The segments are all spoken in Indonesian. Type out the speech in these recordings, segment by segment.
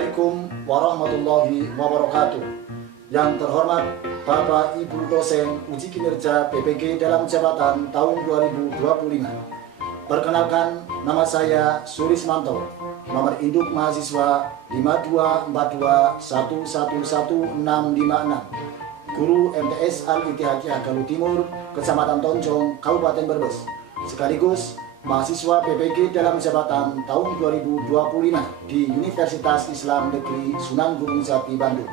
Assalamualaikum warahmatullahi wabarakatuh. Yang terhormat Bapak Ibu dosen uji kinerja PPG dalam jabatan tahun 2025. Perkenalkan, nama saya Surismanto, nomor induk mahasiswa 5242111656, guru MTS Al-Ittihadiyah Galuh Timur, Kecamatan Tonjong, Kabupaten Brebes, sekaligus mahasiswa PPG dalam jabatan tahun 2025 di Universitas Islam Negeri Sunan Gunung Jati, Bandung.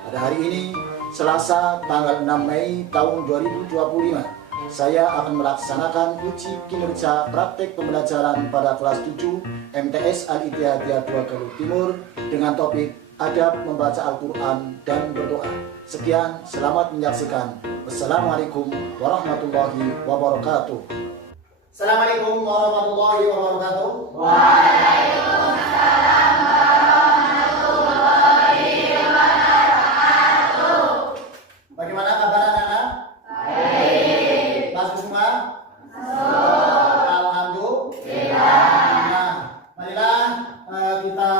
Pada hari ini, Selasa tanggal 6 Mei tahun 2025, saya akan melaksanakan uji kinerja praktek pembelajaran pada kelas 7 MTS Al-Ittihadiyah 2 Galuh Timur dengan topik adab membaca Al-Quran dan berdoa. Sekian, selamat menyaksikan. Wassalamualaikum warahmatullahi wabarakatuh. Assalamualaikum warahmatullahi wabarakatuh. Waalaikumsalam warahmatullahi wabarakatuh. Bagaimana kabar anak-anak? Baik. Bagus semua? Masuk. Alhamdulillah. Nah, marilah kita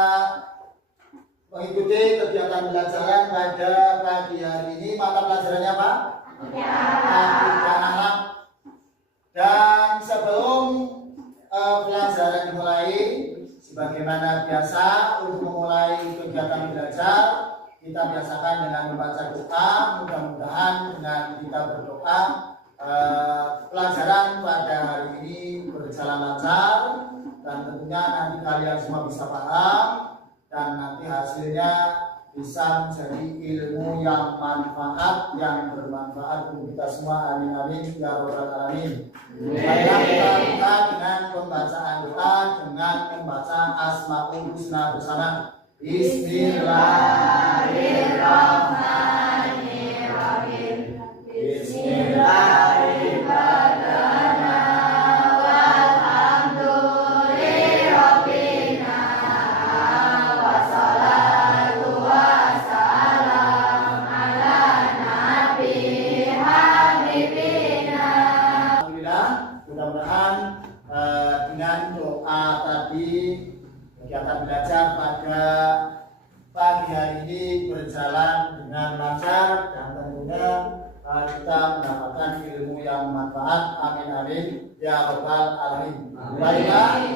mengikuti kegiatan pembelajaran pada pagi hari ini. Mata pelajarannya apa? Akidah akhlak. Dan sebelum pelajaran dimulai, sebagaimana biasa untuk memulai kegiatan belajar, kita biasakan dengan membaca doa. Mudah-mudahan dengan kita berdoa, pelajaran pada hari ini berjalan lancar dan tentunya nanti kalian semua bisa paham dan nanti hasilnya bisa menjadi ilmu yang manfaat, yang bermanfaat untuk kita semua. Amin amin ya rabbal alamin. Baiklah, kita buka dengan pembacaan doa dengan membaca Asmaul Husna bersama. Bismillahirrahmanirrahim. Mudah-mudahan dengan doa tadi kegiatan belajar pada pagi hari ini berjalan dengan lancar dan tentunya kita mendapatkan ilmu yang manfaat. Amin amin ya rabbal alamin. Baiklah,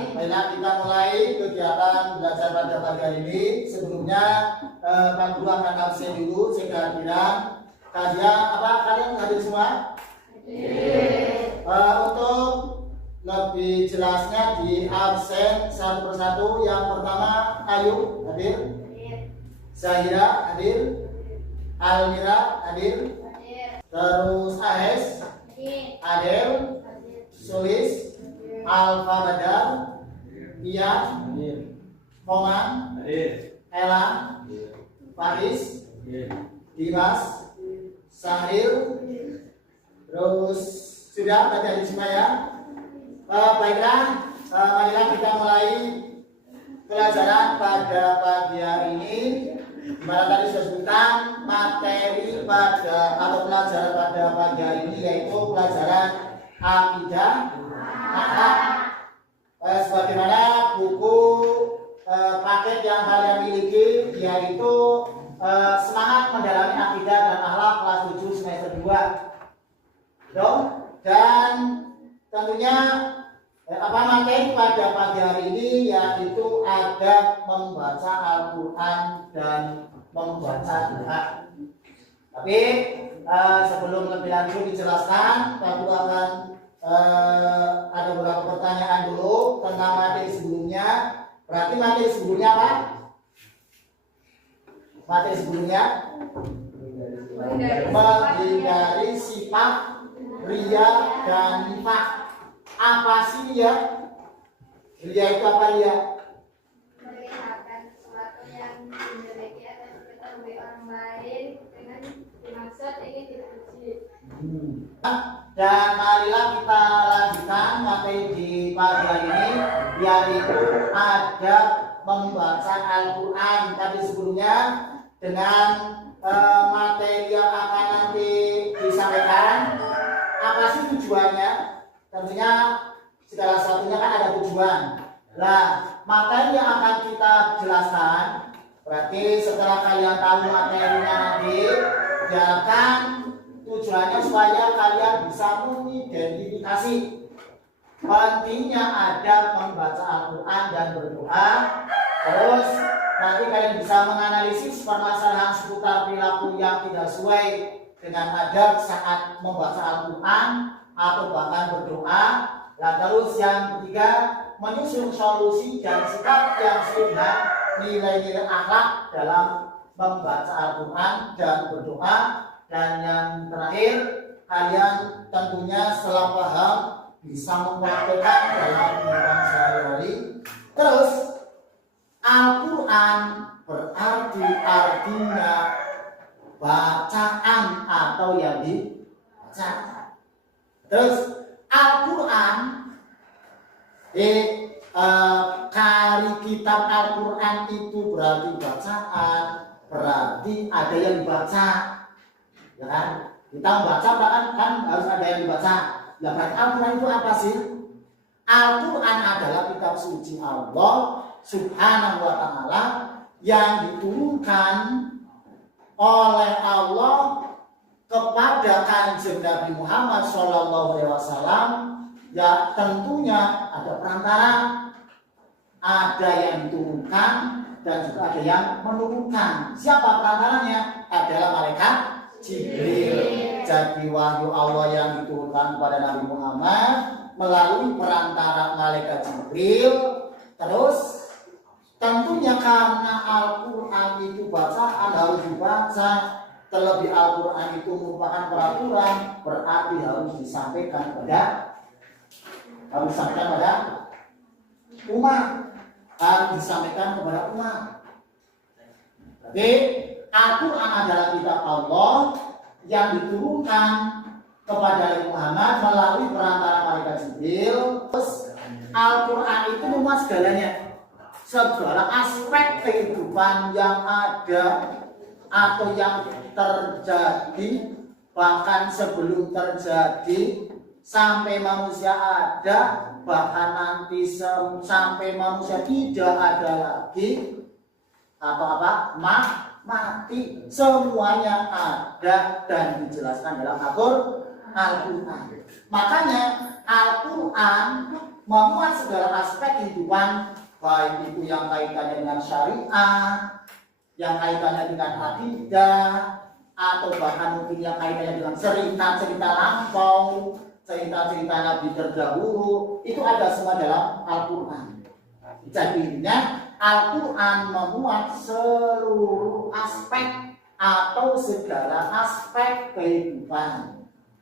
kita mulai kegiatan belajar pada pagi hari ini. Sebelumnya Pak Guru akan absen dulu sekalian. Kalian hadir semua? Untuk lebih jelasnya di absen satu persatu. Yang pertama Ayu hadir, Zahira hadir, Almira hadir, terus Ahes, Adel, Sulis, Alfa Badar, Iya, Komang, Ella, Faris, Dimas, Sahil, terus sudah baca di semua ya. Baiklah, marilah kita mulai pelajaran pada pagi hari ini. Dimana tadi sudah sebutkan materi pada atau pelajaran pada pagi hari ini yaitu pelajaran akidah akhlak. Sebagaimana buku paket yang kalian miliki yaitu semangat mendalami akidah dan akhlak kelas 7 semester 2. Dan tentunya materi pada pagi hari ini yaitu adab membaca Al-Quran dan membaca doa. Tapi sebelum lebih lanjut dijelaskan, Pak Guru akan ada beberapa pertanyaan dulu tentang materi sebelumnya. Berarti materi sebelumnya apa? Materi sebelumnya menghindari sifat ria dan nifaq. Apa sih ria? Ria itu apa ria? Melihatkan sesuatu yang dimiliki atau diketahui orang lain dengan dimaksud ingin dipuji. Dan marilah kita lanjutkan materi di pagi hari ini yaitu adab membaca Al-Quran. Tapi sebelumnya dengan materi yang akan nanti disampaikan, apa sih tujuannya? Tentunya segala satunya kan ada tujuan. Nah, materi yang akan kita jelaskan Berarti setelah kalian tahu materinya nanti, biarkan tujuannya supaya kalian bisa mengidentifikasi pentingnya adab membaca Al-Quran dan berdoa. Terus nanti kalian bisa menganalisis permasalahan seputar perilaku yang tidak sesuai dengan adab saat membaca Al-Quran atau bahkan berdoa. Nah, terus yang ketiga, menyusun solusi dan sikap yang sesuai dengan nilai-nilai akhlak dalam membaca Al-Quran dan berdoa. Dan yang terakhir, kalian tentunya setelah paham bisa mempraktekkan dalam kehidupan sehari-hari. Terus Al-Quran berarti artinya bacaan atau yang dibaca. Terus Al-Quran kari kitab Al-Quran itu berarti bacaan, berarti ada yang dibaca, ya kan? Kita membaca kan harus ada yang dibaca. Nah, berarti Al-Quran itu apa sih? Al-Quran adalah kitab suci Allah Subhanahu wa Ta'ala yang diturunkan oleh Allah kepada Kanjeng Nabi Muhammad SAW. Ya, tentunya ada perantara, ada yang diturunkan dan juga ada yang menurunkan. Siapa perantaranya? Adalah malaikat Jibril. Jadi wahyu Allah yang diturunkan kepada Nabi Muhammad melalui perantara malaikat Jibril. Terus tentunya karena Al-Quran itu bacaan harus dibaca, terlebih Al-Quran itu merupakan peraturan, berarti harus disampaikan pada umat, harus disampaikan kepada umat. Jadi Al-Quran adalah kitab Allah yang diturunkan kepada Nabi Muhammad melalui perantara malaikat Jibril. Terus Al-Quran itu memuat segalanya, segala aspek kehidupan yang ada atau yang terjadi, bahkan sebelum terjadi sampai manusia ada, bahkan nanti sampai manusia tidak ada lagi atau mati, semuanya ada dan dijelaskan dalam Al-Quran. Makanya Al-Quran memuat segala aspek kehidupan, baik itu yang kaitannya dengan syariat, yang kaitannya dengan akidah, atau bahkan mungkin yang kaitannya dengan cerita-cerita lampau, cerita-cerita Nabi terdahulu, itu ada semua dalam Al-Quran. Jadinya Al-Quran memuat seluruh aspek atau segala aspek kehidupan.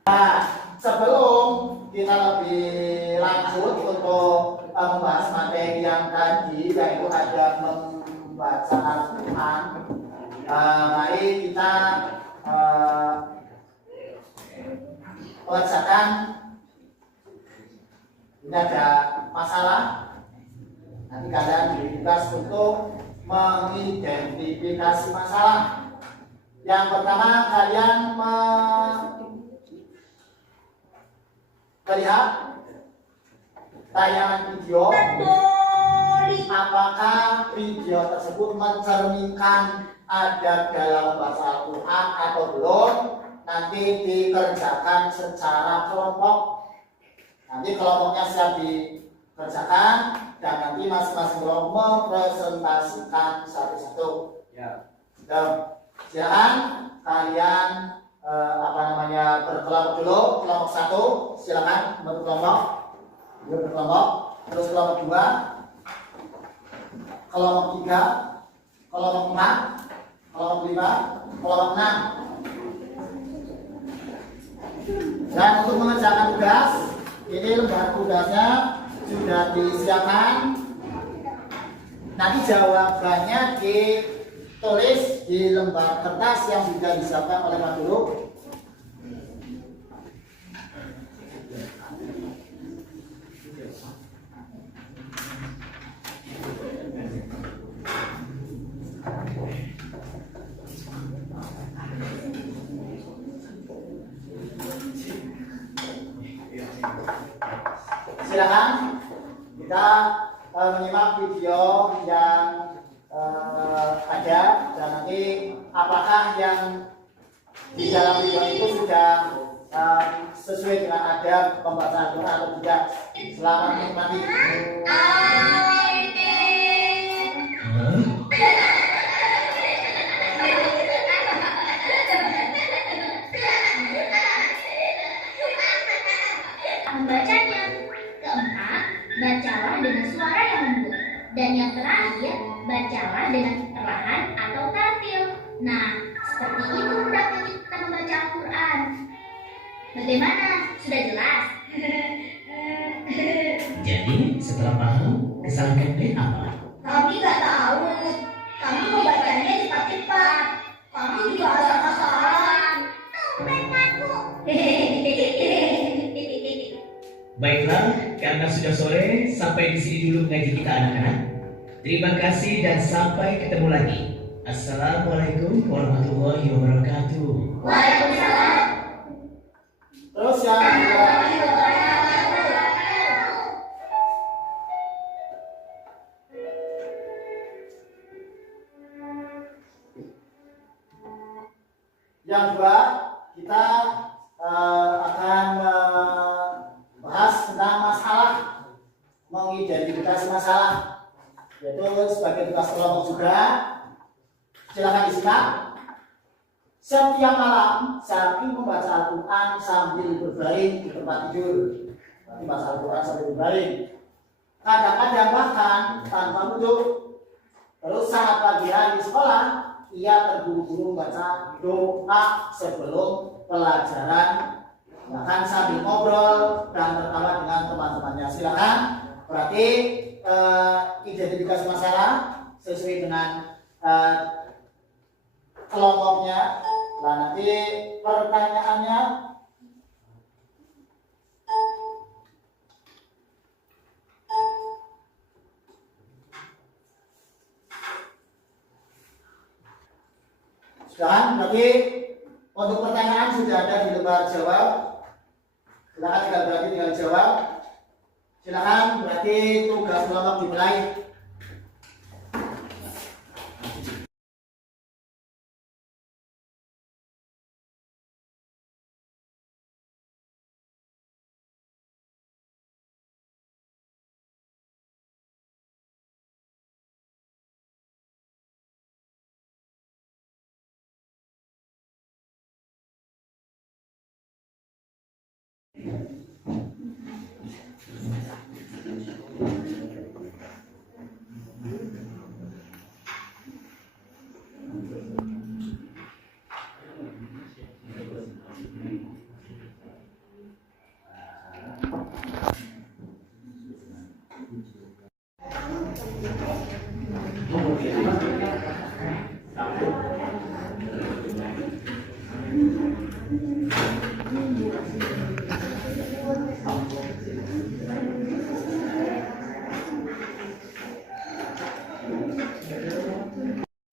Nah, sebelum kita lebih lanjut untuk membahas materi yang tadi, yaitu ada membaca Al-Quran, mari kita mengerjakan. Ini ada masalah. Nanti kalian diberi tugas untuk mengidentifikasi masalah. Yang pertama, kalian melihat tayangan video. Apakah video tersebut mencerminkan adab dalam bahasa Al-Quran atau belum? Nanti dikerjakan secara kelompok. Nanti kelompoknya siap dikerjakan dan nanti masing-masing kelompok mempresentasikan satu-satu. Ya. Silakan kalian berkelompok dulu. Kelompok 1 silakan bentuk kelompok. Berkelompok. Terus kelompok 2, kelompok 3, kelompok 4, kelompok 5, kelompok 6. Dan untuk mengerjakan tugas, ini lembar tugasnya sudah disiapkan. Nanti jawabannya ditulis di lembar kertas yang sudah disiapkan oleh Pak Guru. Silakan kita menyimak video yang ada ada, dan nanti apakah yang di dalam video itu sudah sesuai dengan adab pembacaan Quran atau tidak. Selamat menikmati. Membacanya. Keempat, bacalah dengan suara yang lembut. Dan yang terakhir, bacalah dengan perlahan atau tartil. Nah, seperti itu hendaknya kita membaca Al-Quran. Bagaimana? Sudah jelas? Jadi, setelah paham, kesalahan kalian apa? Kami nggak tahu. Kami membacanya cepat-cepat. Kami juga asal-asalan. Tumben aku. Baiklah, karena sudah sore, sampai di sini dulu ngaji kita anak-anak. Terima kasih dan sampai ketemu lagi. Assalamualaikum warahmatullahi wabarakatuh. Waalaikumsalam. Terus yang kedua, kita akan bahas tentang masalah, mengidentifikasi masalah, yaitu sebagai tugas kelompok juga. Silakan disimak. Setiap malam Sapi membaca Al-Quran sambil berbaring di tempat tidur. Nanti baca Al-Quran sambil berbaring. Kadang-kadang bahkan tanpa duduk. Terus saat pagi hari di sekolah, ia terburu-buru membaca doa sebelum pelajaran, bahkan sambil ngobrol dan tertawa dengan teman-temannya. Silakan. Berarti identifikasi masalah sesuai dengan kelompoknya. Nah, nanti pertanyaannya sudah. Berarti untuk pertanyaan sudah ada di lembar jawab. Silakan tinggal jawab. Silakan, berarti tugas kelompok dimulai.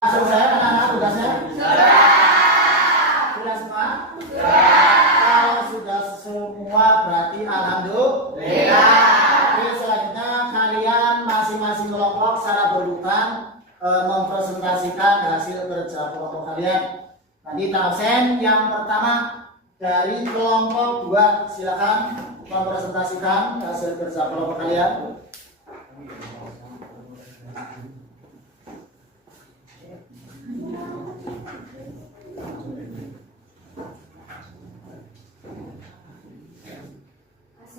Selesai anak-anak tugasnya? Sudah semua? Kalau sudah semua berarti alhamdulillah. Oke, selanjutnya kalian masing-masing kelompok secara berurutan mempresentasikan hasil kerja kelompok kalian. Nanti absen yang pertama dari kelompok 2, silakan mempresentasikan hasil kerja kelompok kalian.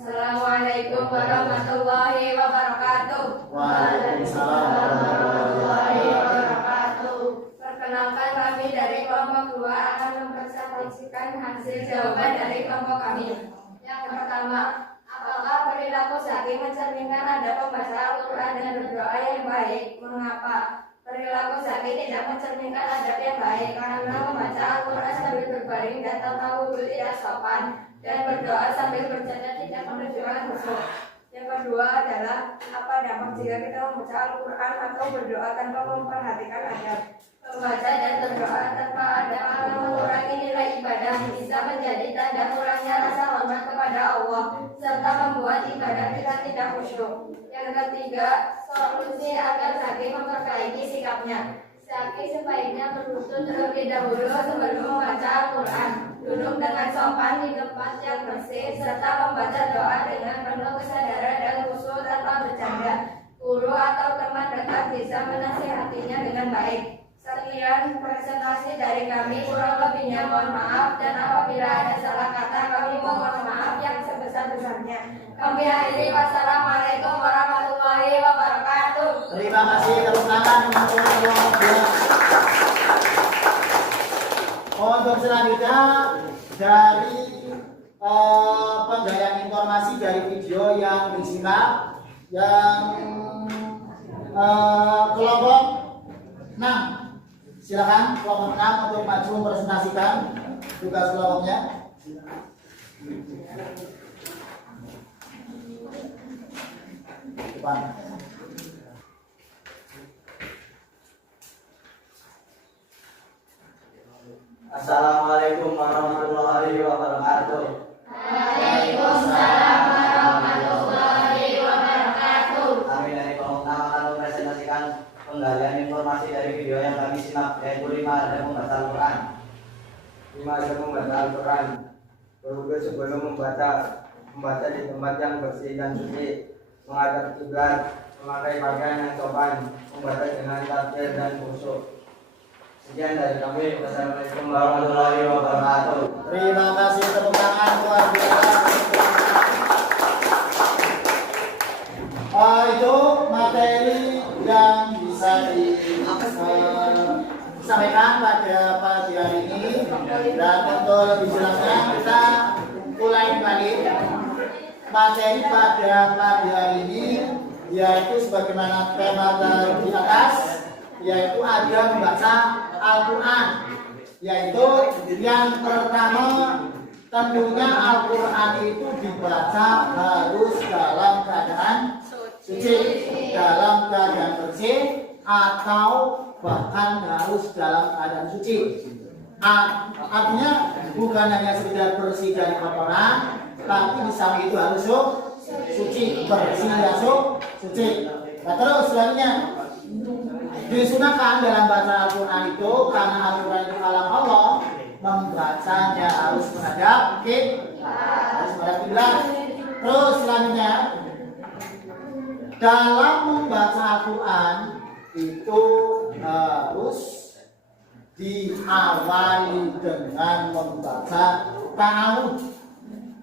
Assalamualaikum warahmatullahi wabarakatuh. Waalaikumsalam warahmatullahi wabarakatuh. Perkenalkan, kami dari kelompok 2 akan mempresentasikan hasil jawaban dari kelompok kami. Yang pertama, apakah perilaku Zaki mencerminkan ada pembaca Al-Quran dan berdoa yang baik? Mengapa? Perilaku Zaki tidak mencerminkan adab yang baik karena membaca Al-Quran sambil berbaring dan tanpa wudhu tidak sopan, dan berdoa sambil bercanda tidak menunjukkan khusyuk. Yang kedua adalah, apa dampak jika kita membaca Al-Quran atau berdoa tanpa memperhatikan adab? Membaca dan berdoa tanpa adab akan mengurangi nilai ibadah, bisa menjadi tanda kurangnya rasa hormat kepada Allah, serta membuat ibadah kita tidak khusyuk. Yang ketiga, solusi agar Zaki memperbaiki sikapnya. Zaki sebaiknya berwudu terlebih dahulu sebelum membaca Al-Quran. Duduk dengan sopan di tempat yang bersih serta membaca doa dengan penuh kesadaran dan khusyuk tanpa bercanda. Guru atau teman dekat bisa menasihatinya dengan baik. Sekian presentasi dari kami, kurang lebihnya mohon maaf, dan apabila ada salah kata kami mohon maaf yang sebesar-besarnya. Kami akhiri, wassalamualaikum warahmatullahi wabarakatuh. Terima kasih, tepuk tangan untuk untuk selanjutnya dari penggayaan informasi dari video yang disimak yang kelompok 6. Silakan kelompok 6 untuk maju mempresentasikan tugas kelompoknya. Depan. Assalamualaikum warahmatullahi wabarakatuh. Waalaikumsalam warahmatullahi wabarakatuh. Kami dari kelompok 6 akan mempresentasikan penggalian informasi dari video yang kami simak, yaitu 5 adab membaca Al-Quran. 5 adab membaca Al-Quran. Berwudu sebelum membaca di tempat yang bersih dan suci, menghadap kiblat, memakai pakaian yang sopan, membaca dengan tartil dan khusyuk. Sekian dari kami. Wassalamualaikum warahmatullahi wabarakatuh. Terima kasih, tepuk tangan luar biasa. Itu materi yang bisa disampaikan pada pagi hari ini, dan untuk lebih jelasnya kita mulai kembali materi pada pagi hari ini, yaitu sebagaimana tema di atas, yaitu ada membaca Al-Quran. Yaitu yang pertama, tentunya Al-Quran itu dibaca harus dalam keadaan suci, dalam keadaan bersih, atau bahkan harus dalam keadaan suci. Artinya bukan hanya sekedar bersih dari kotoran, tapi di samping itu harus suci, bersih dan suci. Nah, terus selanjutnya disunahkan dalam baca Al-Quran itu, karena Al-Quran itu kalam Allah, membacanya harus menghadap kiblat. Terus selanjutnya, dalam membaca Al-Quran itu harus diawali dengan membaca ta'awudz.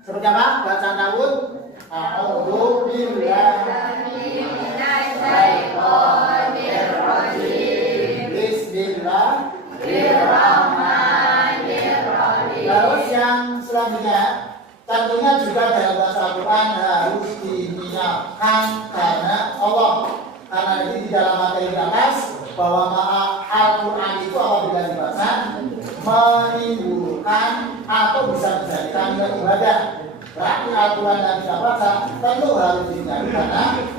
Seperti apa? Baca ta'awudz. A'udzu billahi minasyaitonir rajim. Bismillahirrahmanirrahim. Terus yang selanjutnya, tentunya juga dalam bahasa Al-Quran harus diniatkan karena Allah. Karena ini di dalam materi di atas bahwa Al-Quran itu apabila dibaca menimbulkan atau bisa dijadikan ibadah. Berarti Al-Quran yang kita baca tentu harus diniatkan karena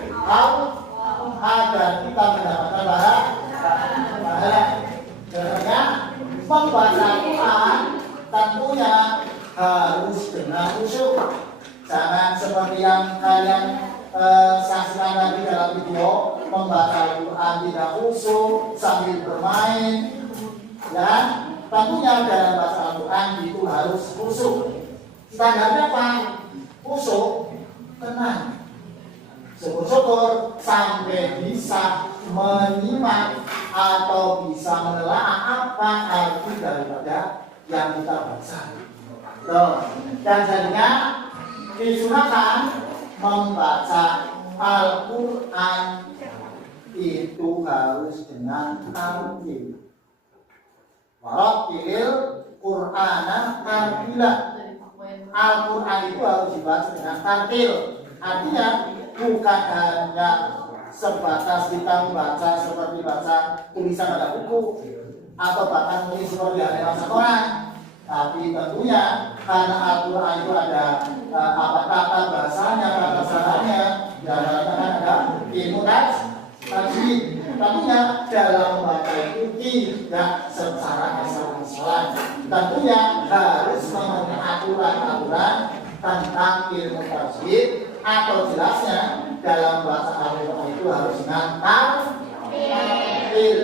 agar kita mendapatkan pahala. Karena membaca Al-Quran tentunya harus dengan khusyuk. Jangan seperti yang kalian saksikan tadi dalam video, membaca Al-Quran tidak khusyuk sambil bermain. Dan tentunya dalam bahasa Al-Quran itu harus khusyuk. Standarnya apa? Khusyuk, tenang, syukur-syukur sampai bisa menyimak atau bisa menelaah apa arti daripada yang kita baca. Dan jadinya disunahkan membaca Al-Quran itu harus dengan tartil. Warattilil Qur'ana tartila. Al-Quran itu harus dibaca dengan tartil. Artinya bukan hanya sebatas kita membaca seperti baca tulisan pada buku atau bahkan tulis seperti ada bahasa Quran. Tapi tentunya karena Al-Quran itu ada apa kata bahasanya, kata caranya, dan ada ilmu tajwid. Tentunya dalam membaca itu tidak secara asal-asalan. Tentunya harus memenuhi aturan-aturan tentang ilmu tajwid, atau jelasnya dalam bahasa Al-Quran itu harus dengan tartil.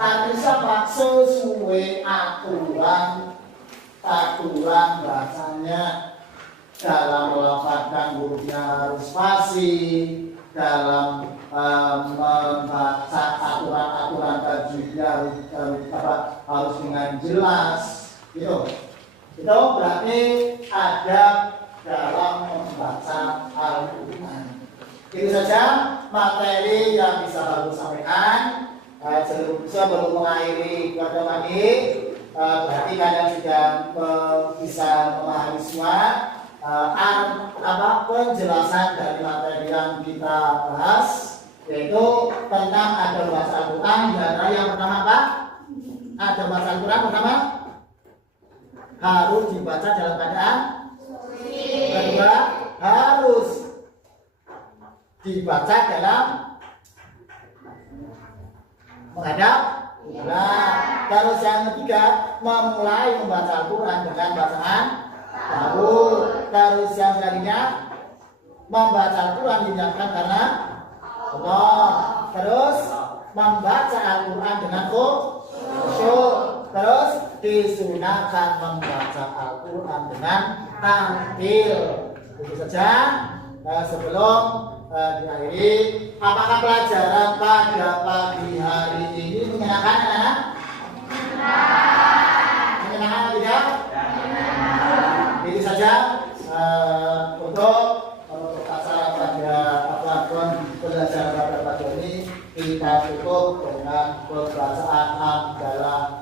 Tapi siapa? Sesuai aturan bahasanya. Dalam melafalkan hurufnya harus fasih, dalam membaca aturan-aturan tajwidnya harus dengan jelas, gitu. Itu berarti adab dalam membaca Al-Quran. Itu saja materi yang bisa aku sampaikan. Sebelum mengakhiri kepada lagi, berarti kalian sudah bisa memahami semua penjelasan dari materi yang kita bahas, yaitu tentang adab bahasa Al-Quran. Yang pertama apa? Adab bahasa Al-Quran pertama harus dibaca dalam keadaan kedua harus dibaca dalam menghadap kiblat. Terus yang ketiga memulai membaca Al-Quran dengan bacaan baru. Terus yang selanjutnya membaca Al-Quran dinyatakan karena Allah. Terus membaca Al-Quran dengan khusyuk. Terus disunahkan membaca Al-Quran dengan tampil. Itu saja. Sebelum diakhiri, apakah pelajaran pada pagi hari ini menyenangkan anak-anak? Menyenangkan atau tidak? Itu saja untuk acara pada pelajaran pada pagi ini kita tutup dengan pembacaan hamdalah.